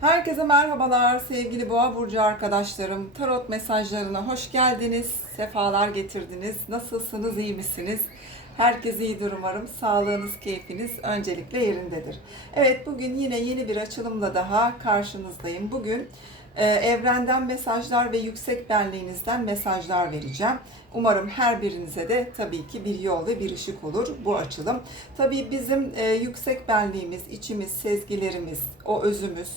Herkese merhabalar sevgili Boğa Burcu arkadaşlarım. Tarot mesajlarına hoş geldiniz. Sefalar getirdiniz. Nasılsınız, iyi misiniz? Herkes iyidir umarım. Sağlığınız, keyfiniz öncelikle yerindedir. Evet bugün yine yeni bir açılımla daha karşınızdayım. Bugün e, evrenden mesajlar ve yüksek benliğinizden mesajlar vereceğim. Umarım her birinize de tabii ki bir yol ve bir ışık olur bu açılım. Tabii bizim e, yüksek benliğimiz, içimiz, sezgilerimiz, o özümüz,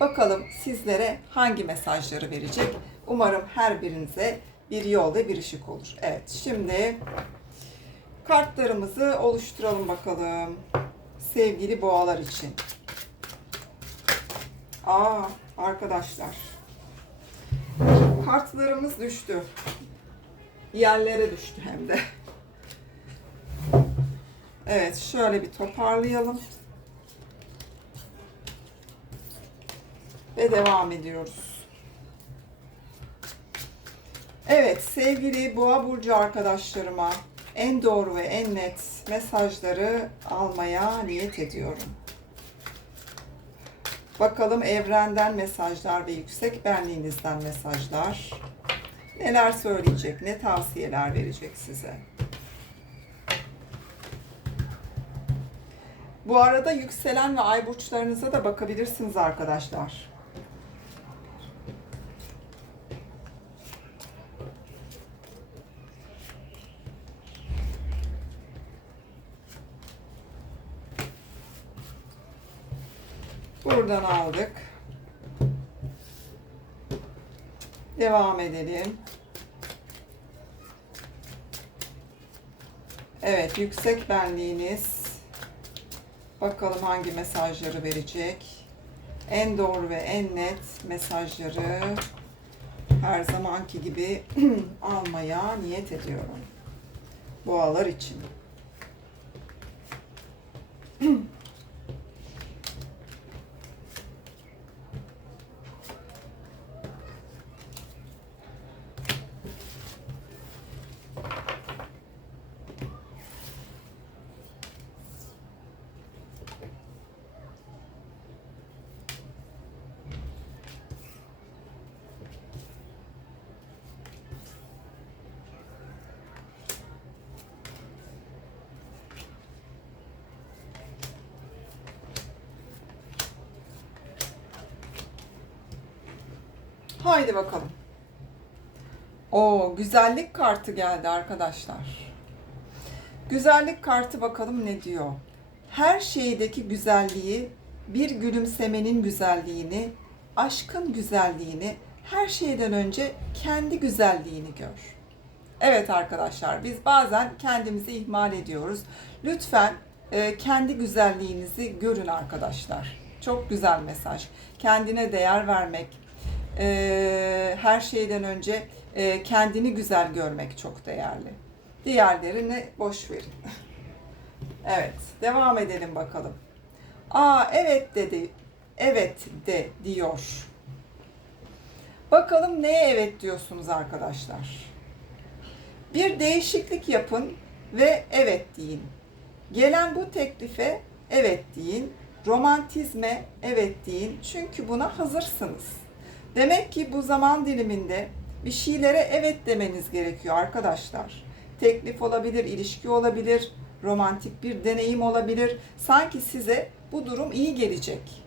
Bakalım sizlere hangi mesajları verecek? Umarım her birinize bir yol ve bir ışık olur. Evet, şimdi kartlarımızı oluşturalım bakalım. Sevgili boğalar için. Aa, arkadaşlar. Kartlarımız düştü. Yerlere düştü hem de. Evet, şöyle bir toparlayalım. Ve devam ediyoruz. Evet sevgili Boğa burcu arkadaşlarıma en doğru ve en net mesajları almaya niyet ediyorum. Bakalım evrenden mesajlar ve yüksek benliğinizden mesajlar neler söyleyecek, ne tavsiyeler verecek size. Bu arada yükselen ve ay burçlarınıza da bakabilirsiniz arkadaşlar. Buradan aldık. Devam edelim. Evet, yüksek benliğiniz. Bakalım hangi mesajları verecek. En doğru ve en net mesajları her zamanki gibi almaya niyet ediyorum. Boğalar için. Haydi bakalım. O güzellik kartı geldi arkadaşlar. Güzellik kartı bakalım ne diyor. Her şeydeki güzelliği, bir gülümsemenin güzelliğini, aşkın güzelliğini, her şeyden önce kendi güzelliğini gör. Evet arkadaşlar biz bazen kendimizi ihmal ediyoruz. Lütfen e, kendi güzelliğinizi görün arkadaşlar. Çok güzel mesaj. Kendine değer vermek, e, her şeyden önce e, kendini güzel görmek çok değerli. Diğerlerini boş verin. evet, devam edelim bakalım. Aa evet dedi. Evet de diyor. Bakalım neye evet diyorsunuz arkadaşlar? Bir değişiklik yapın ve evet deyin. Gelen bu teklife evet deyin. Romantizme evet deyin. Çünkü buna hazırsınız. Demek ki bu zaman diliminde bir şeylere evet demeniz gerekiyor arkadaşlar. Teklif olabilir, ilişki olabilir, romantik bir deneyim olabilir. Sanki size bu durum iyi gelecek.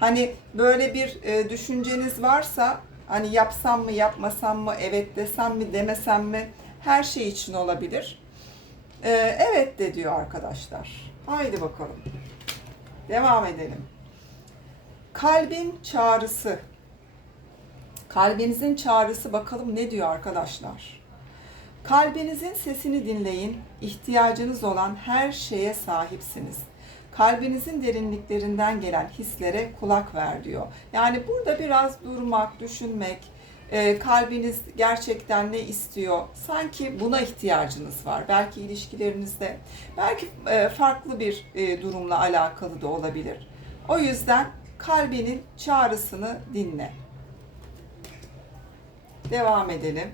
Hani böyle bir e, düşünceniz varsa hani yapsam mı yapmasam mı evet desem mi demesem mi her şey için olabilir. E, evet de diyor arkadaşlar. Haydi bakalım. Devam edelim. Kalbin çağrısı. Kalbinizin çağrısı bakalım ne diyor arkadaşlar. Kalbinizin sesini dinleyin. İhtiyacınız olan her şeye sahipsiniz. Kalbinizin derinliklerinden gelen hislere kulak ver diyor. Yani burada biraz durmak, düşünmek, e, kalbiniz gerçekten ne istiyor? Sanki buna ihtiyacınız var. Belki ilişkilerinizde, belki e, farklı bir e, durumla alakalı da olabilir. O yüzden kalbinin çağrısını dinle. Devam edelim.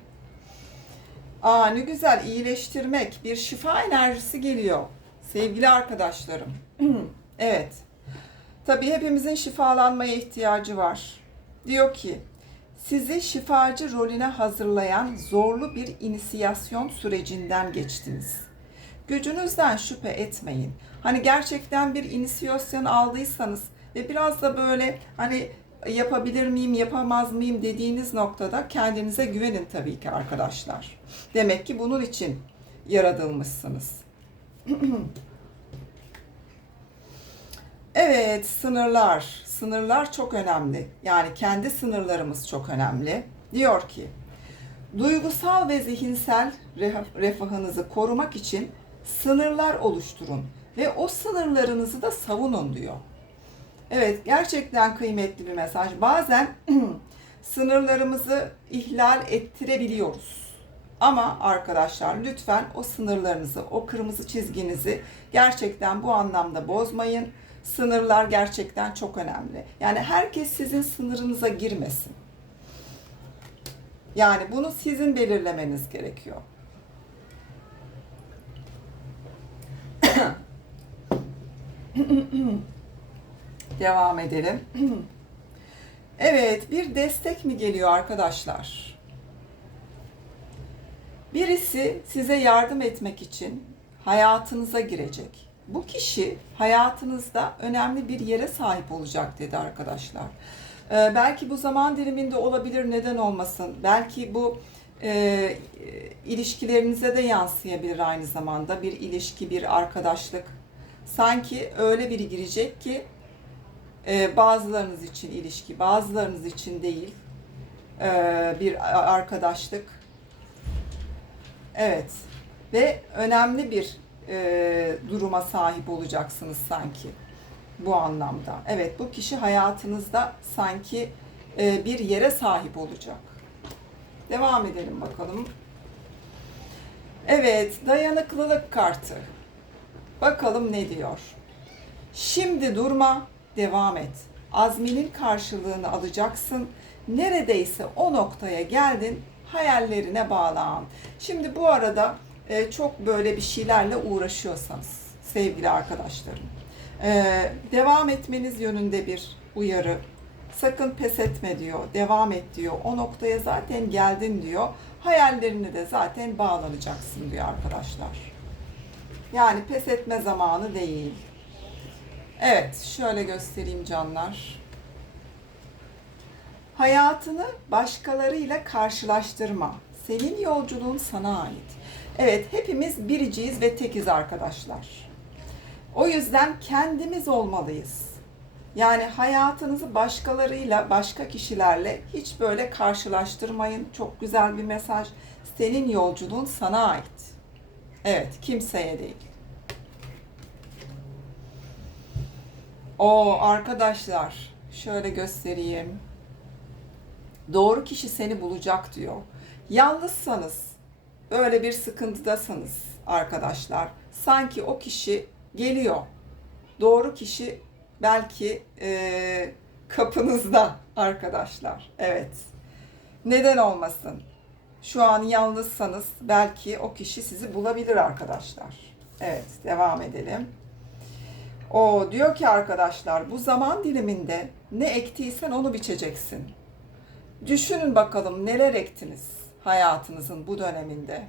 Aa ne güzel iyileştirmek, bir şifa enerjisi geliyor. Sevgili arkadaşlarım. evet. Tabii hepimizin şifalanmaya ihtiyacı var. Diyor ki, sizi şifacı rolüne hazırlayan zorlu bir inisiyasyon sürecinden geçtiniz. Gücünüzden şüphe etmeyin. Hani gerçekten bir inisiyasyon aldıysanız ve biraz da böyle hani yapabilir miyim, yapamaz mıyım dediğiniz noktada kendinize güvenin tabii ki arkadaşlar. Demek ki bunun için yaratılmışsınız. Evet, sınırlar. Sınırlar çok önemli. Yani kendi sınırlarımız çok önemli. Diyor ki, duygusal ve zihinsel ref- refahınızı korumak için sınırlar oluşturun ve o sınırlarınızı da savunun diyor. Evet, gerçekten kıymetli bir mesaj. Bazen sınırlarımızı ihlal ettirebiliyoruz. Ama arkadaşlar lütfen o sınırlarınızı, o kırmızı çizginizi gerçekten bu anlamda bozmayın. Sınırlar gerçekten çok önemli. Yani herkes sizin sınırınıza girmesin. Yani bunu sizin belirlemeniz gerekiyor. Devam edelim. Evet, bir destek mi geliyor arkadaşlar? Birisi size yardım etmek için hayatınıza girecek. Bu kişi hayatınızda önemli bir yere sahip olacak dedi arkadaşlar. Ee, belki bu zaman diliminde olabilir, neden olmasın? Belki bu e, ilişkilerinize de yansıyabilir aynı zamanda. Bir ilişki, bir arkadaşlık. Sanki öyle biri girecek ki e, bazılarınız için ilişki, bazılarınız için değil. E, bir arkadaşlık. Evet. Ve önemli bir e, duruma sahip olacaksınız sanki bu anlamda. Evet bu kişi hayatınızda sanki e, bir yere sahip olacak. Devam edelim bakalım. Evet dayanıklılık kartı. Bakalım ne diyor. Şimdi durma, devam et. Azminin karşılığını alacaksın. Neredeyse o noktaya geldin, hayallerine bağlan. Şimdi bu arada e, çok böyle bir şeylerle uğraşıyorsanız sevgili arkadaşlarım, e, devam etmeniz yönünde bir uyarı. Sakın pes etme diyor, devam et diyor. O noktaya zaten geldin diyor. Hayallerine de zaten bağlanacaksın diyor arkadaşlar. Yani pes etme zamanı değil. Evet, şöyle göstereyim canlar. Hayatını başkalarıyla karşılaştırma. Senin yolculuğun sana ait. Evet, hepimiz biriciyiz ve tekiz arkadaşlar. O yüzden kendimiz olmalıyız. Yani hayatınızı başkalarıyla, başka kişilerle hiç böyle karşılaştırmayın. Çok güzel bir mesaj. Senin yolculuğun sana ait. Evet, kimseye değil. O arkadaşlar, şöyle göstereyim. Doğru kişi seni bulacak diyor. Yalnızsanız, böyle bir sıkıntıdasınız arkadaşlar. Sanki o kişi geliyor. Doğru kişi belki e, kapınızda arkadaşlar. Evet. Neden olmasın? Şu an yalnızsanız belki o kişi sizi bulabilir arkadaşlar. Evet, devam edelim. O diyor ki arkadaşlar bu zaman diliminde ne ektiysen onu biçeceksin. Düşünün bakalım neler ektiniz hayatınızın bu döneminde.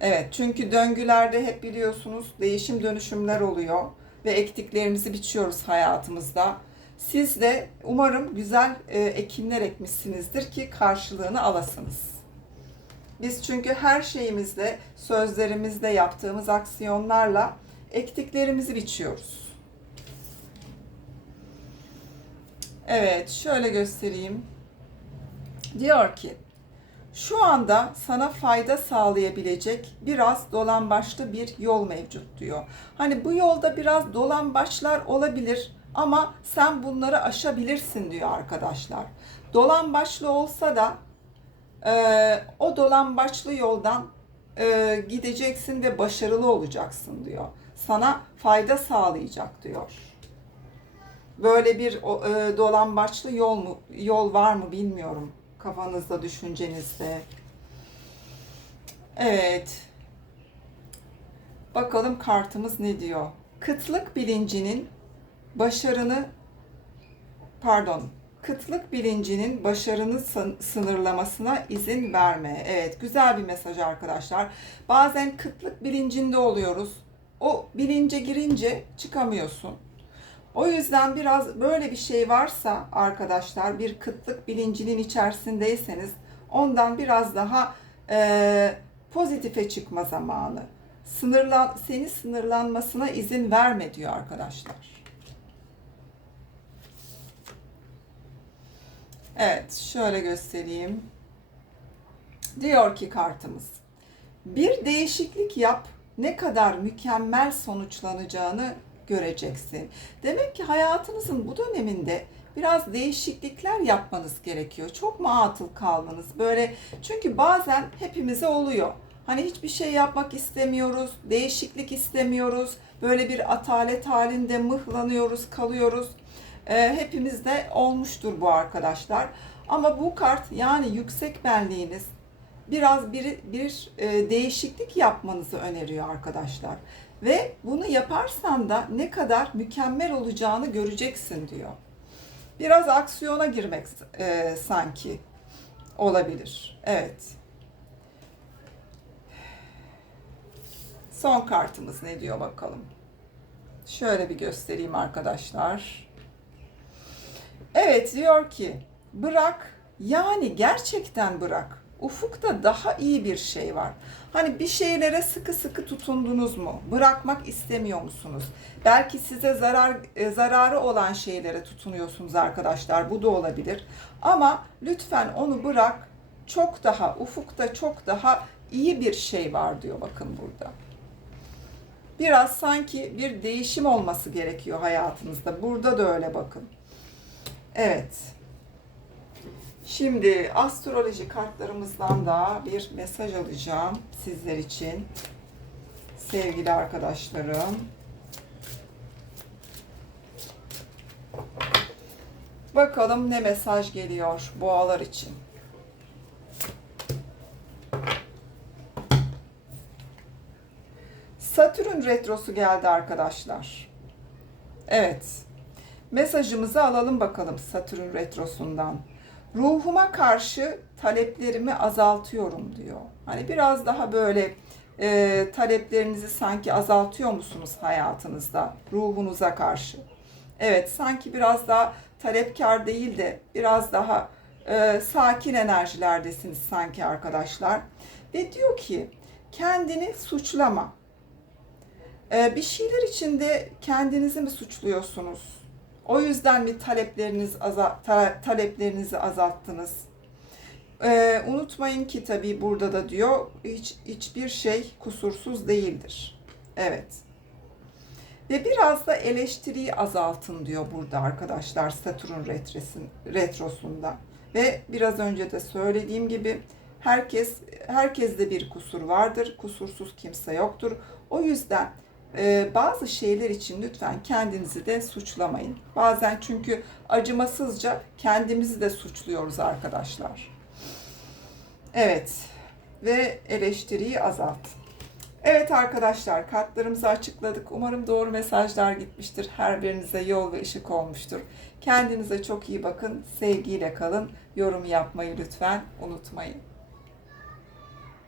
Evet çünkü döngülerde hep biliyorsunuz değişim dönüşümler oluyor ve ektiklerimizi biçiyoruz hayatımızda. Siz de umarım güzel e, ekinler ekmişsinizdir ki karşılığını alasınız. Biz çünkü her şeyimizle, sözlerimizle, yaptığımız aksiyonlarla ektiklerimizi biçiyoruz. Evet, şöyle göstereyim. Diyor ki, şu anda sana fayda sağlayabilecek biraz dolambaçlı bir yol mevcut diyor. Hani bu yolda biraz dolambaçlar olabilir ama sen bunları aşabilirsin diyor arkadaşlar. Dolambaçlı olsa da e, o dolambaçlı yoldan e, gideceksin ve başarılı olacaksın diyor. Sana fayda sağlayacak diyor. Böyle bir e, dolambaçlı yol mu yol var mı bilmiyorum kafanızda, düşüncenizde. Evet. Bakalım kartımız ne diyor? Kıtlık bilincinin başarını pardon kıtlık bilincinin başarını sın- sınırlamasına izin verme. Evet güzel bir mesaj arkadaşlar. Bazen kıtlık bilincinde oluyoruz. O bilince girince çıkamıyorsun. O yüzden biraz böyle bir şey varsa arkadaşlar bir kıtlık bilincinin içerisindeyseniz ondan biraz daha eee, pozitife çıkma zamanı. Sınırlan, seni sınırlanmasına izin verme diyor arkadaşlar. Evet, şöyle göstereyim. Diyor ki kartımız. Bir değişiklik yap, ne kadar mükemmel sonuçlanacağını göreceksin. Demek ki hayatınızın bu döneminde biraz değişiklikler yapmanız gerekiyor. Çok mu atıl kaldınız? Böyle çünkü bazen hepimize oluyor. Hani hiçbir şey yapmak istemiyoruz, değişiklik istemiyoruz. Böyle bir atalet halinde mıhlanıyoruz, kalıyoruz. Ee, hepimizde olmuştur bu arkadaşlar. Ama bu kart yani yüksek benliğiniz biraz bir, bir e, değişiklik yapmanızı öneriyor arkadaşlar. Ve bunu yaparsan da ne kadar mükemmel olacağını göreceksin diyor. Biraz aksiyona girmek e, sanki olabilir. Evet. Son kartımız ne diyor bakalım. Şöyle bir göstereyim arkadaşlar. Evet diyor ki bırak yani gerçekten bırak. Ufukta daha iyi bir şey var. Hani bir şeylere sıkı sıkı tutundunuz mu? Bırakmak istemiyor musunuz? Belki size zarar e, zararı olan şeylere tutunuyorsunuz arkadaşlar. Bu da olabilir. Ama lütfen onu bırak. Çok daha ufukta çok daha iyi bir şey var diyor bakın burada. Biraz sanki bir değişim olması gerekiyor hayatınızda. Burada da öyle bakın. Evet. Şimdi astroloji kartlarımızdan da bir mesaj alacağım sizler için. Sevgili arkadaşlarım. Bakalım ne mesaj geliyor boğalar için. Satürn retrosu geldi arkadaşlar. Evet. Mesajımızı alalım bakalım Satürn retrosundan. Ruhuma karşı taleplerimi azaltıyorum diyor. Hani biraz daha böyle e, taleplerinizi sanki azaltıyor musunuz hayatınızda ruhunuza karşı? Evet sanki biraz daha talepkar değil de biraz daha e, sakin enerjilerdesiniz sanki arkadaşlar. Ve diyor ki kendini suçlama. E, bir şeyler içinde kendinizi mi suçluyorsunuz? O yüzden mi talepleriniz aza, ta- taleplerinizi azalttınız? Ee, unutmayın ki tabii burada da diyor hiç hiçbir şey kusursuz değildir. Evet. Ve biraz da eleştiriyi azaltın diyor burada arkadaşlar Satürn retresin, retrosunda. Ve biraz önce de söylediğim gibi herkes herkeste bir kusur vardır. Kusursuz kimse yoktur. O yüzden ee, bazı şeyler için lütfen kendinizi de suçlamayın. Bazen çünkü acımasızca kendimizi de suçluyoruz arkadaşlar. Evet ve eleştiriyi azalt. Evet arkadaşlar kartlarımızı açıkladık. Umarım doğru mesajlar gitmiştir. Her birinize yol ve ışık olmuştur. Kendinize çok iyi bakın. Sevgiyle kalın. Yorum yapmayı lütfen unutmayın.